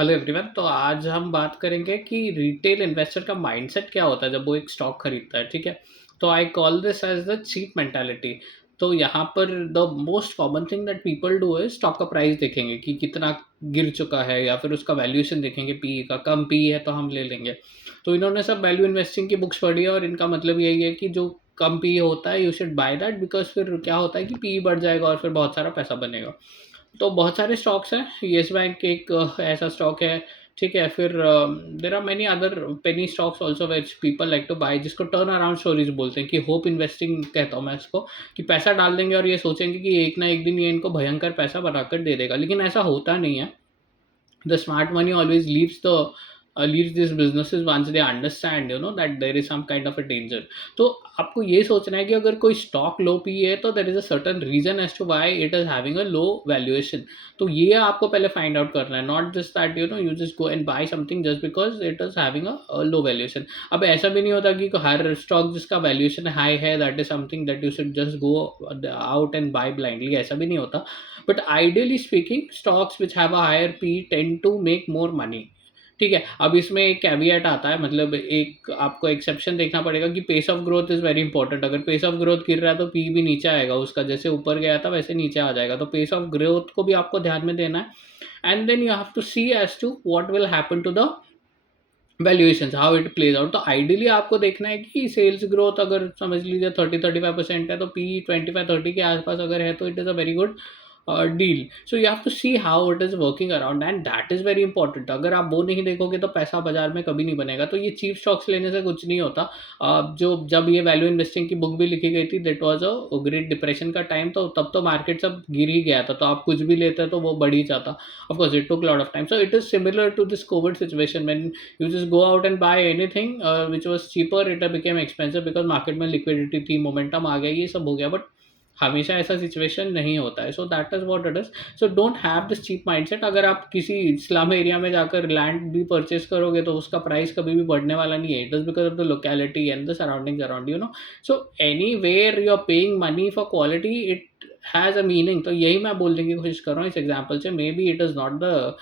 Hello everyone. तो आज हम बात करेंगे कि रिटेल इन्वेस्टर का माइंडसेट क्या होता है जब वो एक स्टॉक खरीदता है। ठीक है, तो I call this as the cheap mentality. तो यहाँ पर the most common thing that people do है स्टॉक का प्राइस देखेंगे कि कितना गिर चुका है, या फिर उसका वैल्यूएशन देखेंगे, पी का कम पी है तो हम ले लेंगे। तो इन्होंने सब वैल्यू इन्वेस्टिंग की बुक्स पढ़ी है और इनका मतलब यही है कि जो कम पी होता है you should by that, because फिर क्या होता है कि पी बढ़ जाएगा और फिर बहुत सारा पैसा बनेगा। तो बहुत सारे स्टॉक्स हैं, येस बैंक एक ऐसा स्टॉक है। ठीक है, फिर there are many other penny stocks also which people like to buy, जिसको टर्न अराउंड स्टोरीज बोलते हैं कि होप इन्वेस्टिंग कहता हूँ मैं इसको। कि पैसा डाल देंगे और ये सोचेंगे कि एक ना एक दिन ये इनको भयंकर पैसा बनाकर दे देगा, लेकिन ऐसा होता नहीं है। The smart money always leaves these businesses once they understand that there is some kind of a danger. तो आपको ये सोचना है कि अगर कोई स्टॉक लो पी है तो there is a certain reason as to why it is having a low valuation. तो ये आपको पहले फाइंड आउट करना है, not just that you just go and buy something just because it is having a low valuation. अब ऐसा भी नहीं होता कि हर स्टॉक जिसका वैल्यूएशन हाई है that is something that you should just go out and buy blindly, ऐसा भी नहीं होता। But ideally speaking stocks which have a higher P tend to make more money. ठीक है, अब इसमें एक कैविएट आता है, मतलब एक आपको एक्सेप्शन देखना पड़ेगा कि pace of growth is very important. अगर पेस ऑफ ग्रोथ गिर रहा है तो पी भी नीचे आएगा उसका, जैसे ऊपर गया था वैसे नीचे आ जाएगा। तो पेस ऑफ ग्रोथ को भी आपको ध्यान में देना है, and then you have to see as to what will happen to the valuations, how it plays out. तो आइडियली आपको देखना है कि सेल्स ग्रोथ अगर समझ लीजिए 30-35% है, तो पी 25-30 के आसपास अगर है तो it is a very good deal. So you have to see how it is working around, and that is very important. अगर आप वो नहीं देखोगे तो पैसा बाजार में कभी नहीं बनेगा। तो ये चीप स्टॉक्स लेने से कुछ नहीं होता। जो जब ये वैल्यू इन्वेस्टिंग की बुक भी लिखी गई थी, that was a great depression का टाइम, तो तब तो मार्केट सब गिर ही गया था, तो आप कुछ भी लेते तो वो बढ़ ही जाता। Of course it took lot of time. So it is similar to this Covid situation when you just go out and buy anything which was cheaper, it became expensive because market में liquidity थी, momentum आ गया, ये सब हो गया। But हमेशा ऐसा situation नहीं होता है। So that is what it is. So don't have this cheap mindset. अगर आप किसी स्लम एरिया में जाकर लैंड भी परचेस करोगे तो उसका प्राइस कभी भी बढ़ने वाला नहीं है। It is because of the locality and the surroundings around no. So anywhere you are paying money for quality, it has a meaning. तो यही मैं बोलने की कोशिश कर रहा हूँ इस एग्जाम्पल से। May be it is not the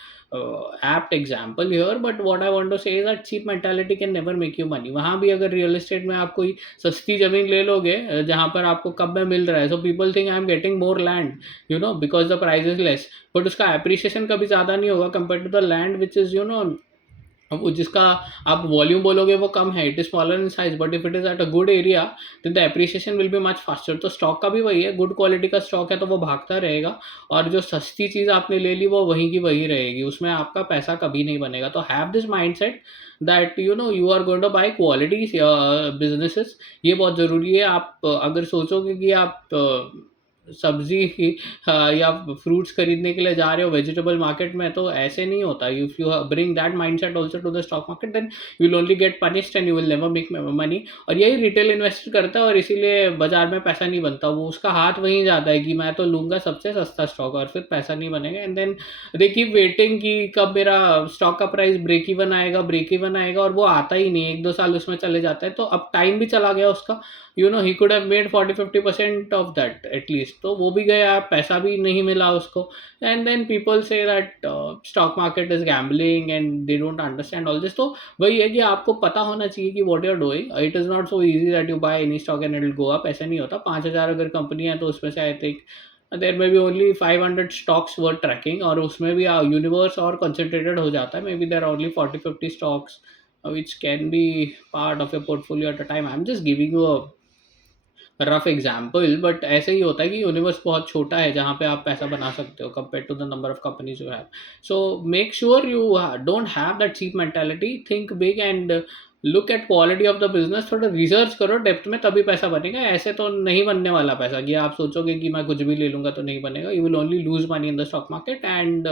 apt example here, but what I want to say is that cheap mentality can never make you money। वहाँ भी अगर रियल एस्टेट में आप कोई सस्ती ज़मीन ले लोगे जहाँ पर आपको कब में मिल रहा है, so people think I am getting more land because the price is less, but उसका एप्रिसिएशन कभी ज़्यादा नहीं होगा compare to the land which is अब वो जिसका आप वॉल्यूम बोलोगे वो कम है, it is smaller in size, but if it is at a good area then the appreciation will be much faster. तो स्टॉक का भी वही है, गुड क्वालिटी का स्टॉक है तो वो भागता रहेगा, और जो सस्ती चीज़ आपने ले ली वो वहीं की वही रहेगी, उसमें आपका पैसा कभी नहीं बनेगा। तो have this mindset that you are going to buy quality businesses. ये बहुत ज़रूरी है। आप अगर सोचोगे कि आप सब्जी की या फ्रूट्स खरीदने के लिए जा रहे हो वेजिटेबल मार्केट में, तो ऐसे नहीं होता। If you bring that mindset also to the stock market then you will only get punished and you will never make money. और यही रिटेल इन्वेस्टर करता है, और इसीलिए बाजार में पैसा नहीं बनता। वो उसका हाथ वहीं जाता है कि मैं तो लूंगा सबसे सस्ता स्टॉक, और फिर पैसा नहीं बनेगा। And then they keep waiting कि कब मेरा स्टॉक का प्राइस ब्रेक इवन आएगा, और वो आता ही नहीं। 1-2 साल उसमें चले जाता है, तो अब टाइम भी चला गया उसका। He could have made 40-50% of that at least, तो वो भी गया, पैसा भी नहीं मिला उसको। And then people say that stock market is gambling and they don't understand all this. तो वही है कि आपको पता होना चाहिए कि what you are doing. It is not so easy that you buy any stock and it will go up, ऐसा नहीं होता। 5,000 अगर कंपनी है तो उसमें से आई थिंक देर में भी ओनली 500 स्टॉक्स वर ट्रैकिंग, और उसमें भी यूनिवर्स और कंसंट्रेटेड हो जाता है। Maybe there are only 40-50 stocks which can be part of your portfolio at a time. I'm just giving you a rough example, but ऐसे ही होता है कि यूनिवर्स बहुत छोटा है जहाँ पे आप पैसा बना सकते हो compare to the number of companies you have. So make sure you don't have that cheap mentality, think big and look at quality of the business. थोड़ा रिसर्च करो डेप्थ में, तभी पैसा बनेगा। ऐसे तो नहीं बनने वाला पैसा कि आप सोचोगे कि मैं कुछ भी ले लूंगा तो नहीं बनेगा। You will only lose money in the stock market, and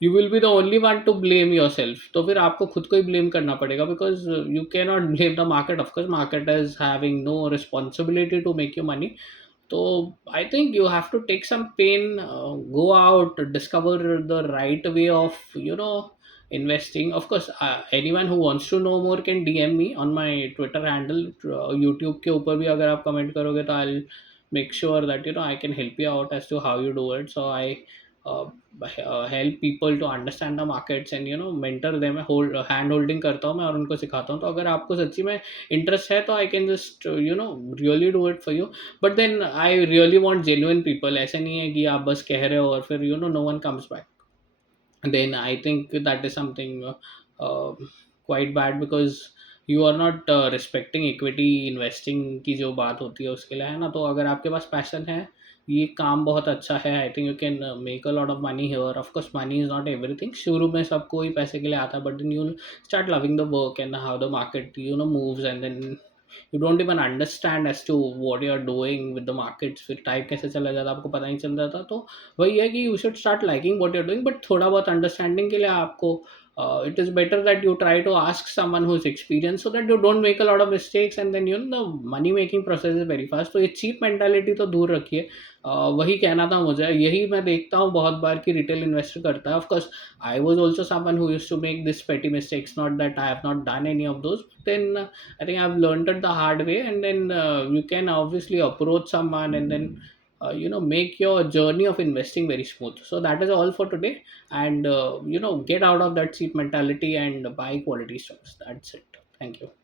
you will be the only one to blame yourself. तो फिर आपको खुद को ही ब्लेम करना पड़ेगा, because you can not blame the market. Of course market is having no responsibility to make you money. तो I think you have to take some pain, go out, discover the right way of investing. Of course, anyone who wants to know more can DM me on my Twitter handle। YouTube के ऊपर भी अगर आप comment करोगे तो I'll make sure that I can help you out as to how you do it. So I uh, help people to understand the markets and mentor them, hold hand holding करता हूँ मैं और उनको सिखाता हूँ। तो अगर आपको सच्ची में इंटरेस्ट है तो I can just really do it for you. But then I really want genuine people, ऐसे नहीं है कि आप बस कह रहे हो और फिर no one comes back. then I think that is something quite bad, because you are not respecting equity investing की जो बात होती है उसके लिए, है ना। तो अगर आपके पास पैशन है, ये काम बहुत अच्छा है, I think you can make a lot of money here. Of course money is not everything, शुरू में सबको ही पैसे के लिए आता है, but then you start loving the work and how the market moves, and then you don't even understand as to what you are doing with the markets, फिर टाइम कैसे चला जाता है आपको पता नहीं चल जाता। तो वही है कि you should start liking what you are doing, but थोड़ा बहुत अंडरस्टैंडिंग के लिए आपको it is better that you try to ask someone who is experience, so that you don't make a lot of mistakes and then the money making process is very fast. तो ये cheap mentality तो दूर रखिए। वही कहना था मुझे, यही मैं देखता हूँ बहुत बार कि रिटेल इन्वेस्टर करता है। Of course I was also someone who used to make this petty mistakes. Not that I have not done any of those. But then I think I've learned it the hard way, and then you can obviously approach someone and then make your journey of investing very smooth. So that is all for today, and get out of that cheap mentality and buy quality stocks. That's it. Thank you.